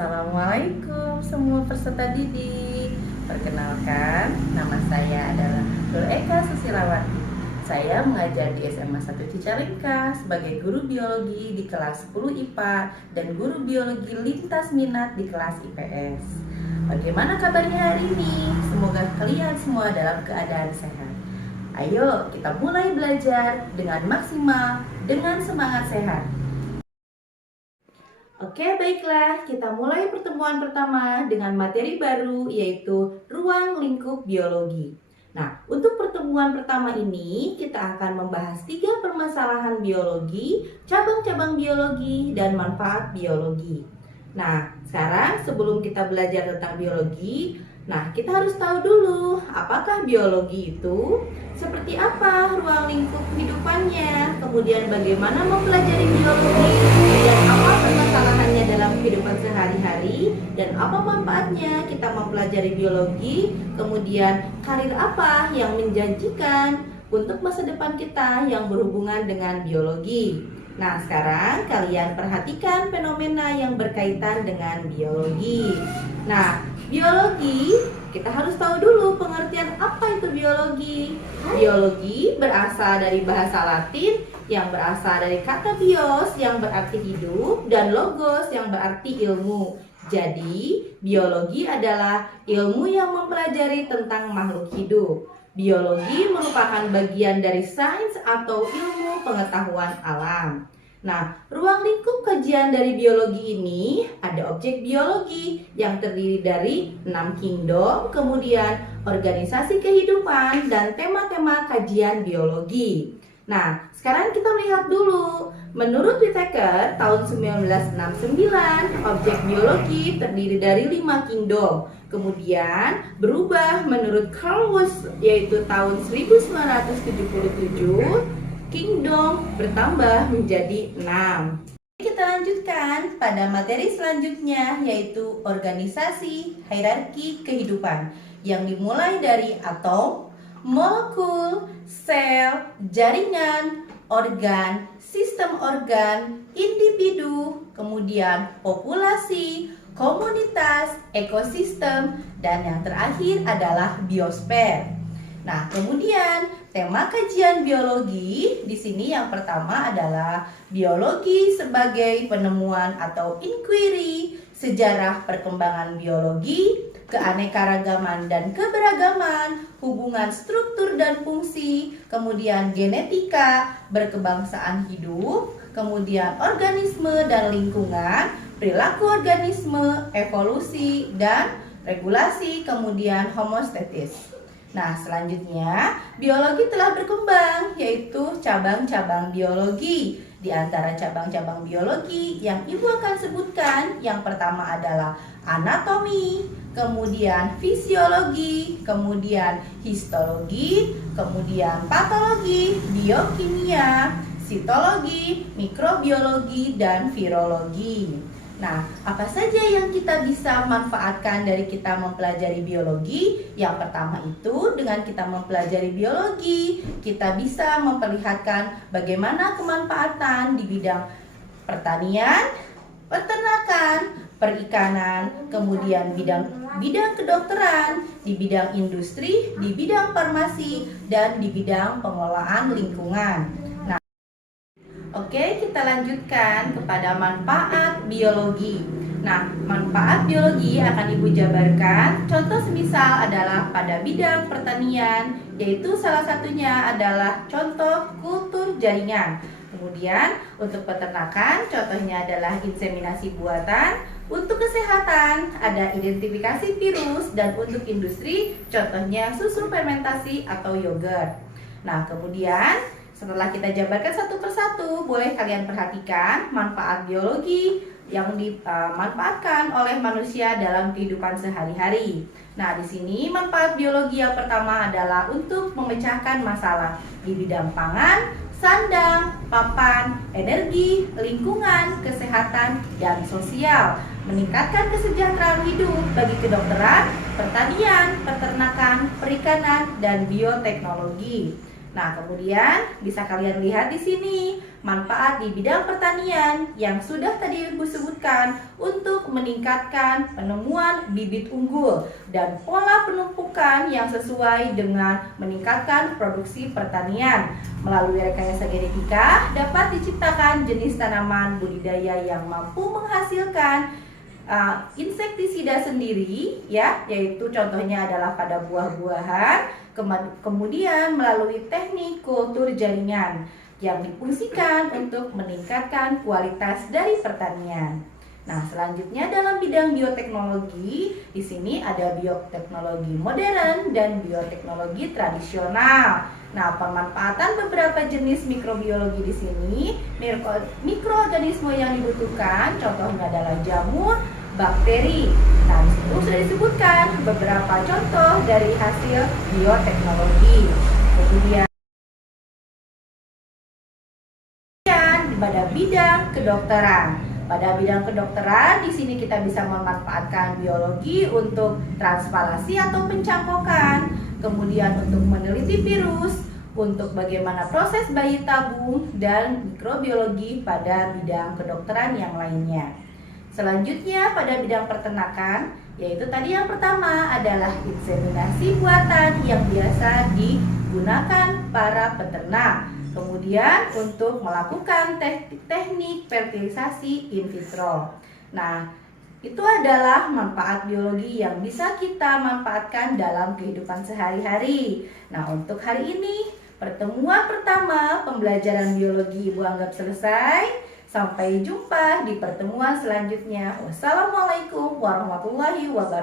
Assalamualaikum semua peserta didik. Perkenalkan, nama saya adalah Nur Eka Susilawati. Saya mengajar di SMA 1 Cicalengka sebagai guru biologi di kelas 10 IPA dan guru biologi lintas minat di kelas IPS. Bagaimana kabarnya hari ini? Semoga kalian semua dalam keadaan sehat. Ayo kita mulai belajar dengan maksimal, dengan semangat sehat. Oke, baiklah, kita mulai pertemuan pertama dengan materi baru, yaitu ruang lingkup biologi. Nah, untuk pertemuan pertama ini, kita akan membahas 3 permasalahan biologi, cabang-cabang biologi, dan manfaat biologi. Nah, sekarang sebelum kita belajar tentang biologi, kita harus tahu dulu apakah biologi itu, seperti apa ruang lingkup kehidupannya, kemudian bagaimana mempelajari biologi, dan apa permasalahannya dalam kehidupan sehari-hari, dan apa manfaatnya kita mempelajari biologi, kemudian karir apa yang menjanjikan untuk masa depan kita yang berhubungan dengan biologi. Nah, sekarang kalian perhatikan fenomena yang berkaitan dengan biologi. Nah, biologi, kita harus tahu dulu pengertian apa itu biologi. Biologi berasal dari bahasa Latin yang berasal dari kata bios yang berarti hidup dan logos yang berarti ilmu. Jadi, biologi adalah ilmu yang mempelajari tentang makhluk hidup. Biologi merupakan bagian dari sains atau ilmu pengetahuan alam. Nah, ruang lingkup kajian dari biologi ini ada objek biologi yang terdiri dari 6 kingdom, kemudian organisasi kehidupan, dan tema-tema kajian biologi. Nah, sekarang kita lihat dulu. Menurut Whittaker, tahun 1969, objek biologi terdiri dari 5 kingdom. Kemudian berubah menurut Carl Woese, yaitu tahun 1977, kingdom bertambah menjadi 6. Kita lanjutkan pada materi selanjutnya, yaitu organisasi hierarki kehidupan yang dimulai dari atom, molekul, sel, jaringan, organ, sistem organ, individu, kemudian populasi, komunitas, ekosistem, dan yang terakhir adalah biosfer. Nah, kemudian tema kajian biologi di sini yang pertama adalah biologi sebagai penemuan atau inquiry, sejarah perkembangan biologi, keanekaragaman dan keberagaman, hubungan struktur dan fungsi, kemudian genetika, berkebangsaan hidup, kemudian organisme dan lingkungan, perilaku organisme, evolusi, dan regulasi, kemudian homostasis. Nah, selanjutnya, biologi telah berkembang, yaitu cabang-cabang biologi. Di antara cabang-cabang biologi yang Ibu akan sebutkan, yang pertama adalah anatomi, kemudian fisiologi, kemudian histologi, kemudian patologi, biokimia, sitologi, mikrobiologi, dan virologi. Nah, apa saja yang kita bisa manfaatkan dari kita mempelajari biologi? Yang pertama itu, dengan kita mempelajari biologi, kita bisa memperlihatkan bagaimana kemanfaatan di bidang pertanian, peternakan, perikanan, kemudian bidang kedokteran, di bidang industri, di bidang farmasi, dan di bidang pengelolaan lingkungan. Oke, kita lanjutkan kepada manfaat biologi. Nah, manfaat biologi akan Ibu jabarkan. Contoh semisal adalah pada bidang pertanian, yaitu salah satunya adalah contoh kultur jaringan. Kemudian untuk peternakan, contohnya adalah inseminasi buatan. Untuk kesehatan, ada identifikasi virus. Dan untuk industri, contohnya susu fermentasi atau yogurt. Nah, kemudian setelah kita jabarkan satu persatu, boleh kalian perhatikan manfaat biologi yang dimanfaatkan oleh manusia dalam kehidupan sehari-hari. Nah, di sini manfaat biologi yang pertama adalah untuk memecahkan masalah di bidang pangan, sandang, papan, energi, lingkungan, kesehatan, dan sosial. Meningkatkan kesejahteraan hidup bagi kedokteran, pertanian, peternakan, perikanan, dan bioteknologi. Nah, kemudian bisa kalian lihat di sini manfaat di bidang pertanian yang sudah tadi Ibu sebutkan untuk meningkatkan penemuan bibit unggul dan pola penumpukan yang sesuai dengan meningkatkan produksi pertanian. Melalui rekayasa genetika dapat diciptakan jenis tanaman budidaya yang mampu menghasilkan insektisida sendiri, ya, yaitu contohnya adalah pada buah-buahan. Kemudian melalui teknik kultur jaringan yang difungsikan untuk meningkatkan kualitas dari pertanian. Nah, selanjutnya dalam bidang bioteknologi, di sini ada bioteknologi modern dan bioteknologi tradisional. Nah, pemanfaatan beberapa jenis mikrobiologi di sini, mikroorganisme yang dibutuhkan, contohnya adalah jamur, bakteri. Nah, disitu sudah disebutkan beberapa contoh dari hasil bioteknologi. Kemudian pada bidang kedokteran. Pada bidang kedokteran, di sini kita bisa memanfaatkan biologi untuk transplantasi atau pencangkokan, kemudian untuk meneliti virus, untuk bagaimana proses bayi tabung, dan mikrobiologi pada bidang kedokteran yang lainnya. Selanjutnya pada bidang peternakan, yaitu tadi yang pertama adalah inseminasi buatan yang biasa digunakan para peternak. Kemudian untuk melakukan teknik fertilisasi in vitro. Nah, itu adalah manfaat biologi yang bisa kita manfaatkan dalam kehidupan sehari-hari. Nah, untuk hari ini pertemuan pertama pembelajaran biologi Ibu anggap selesai. Sampai jumpa di pertemuan selanjutnya. Wassalamualaikum warahmatullahi wabarakatuh.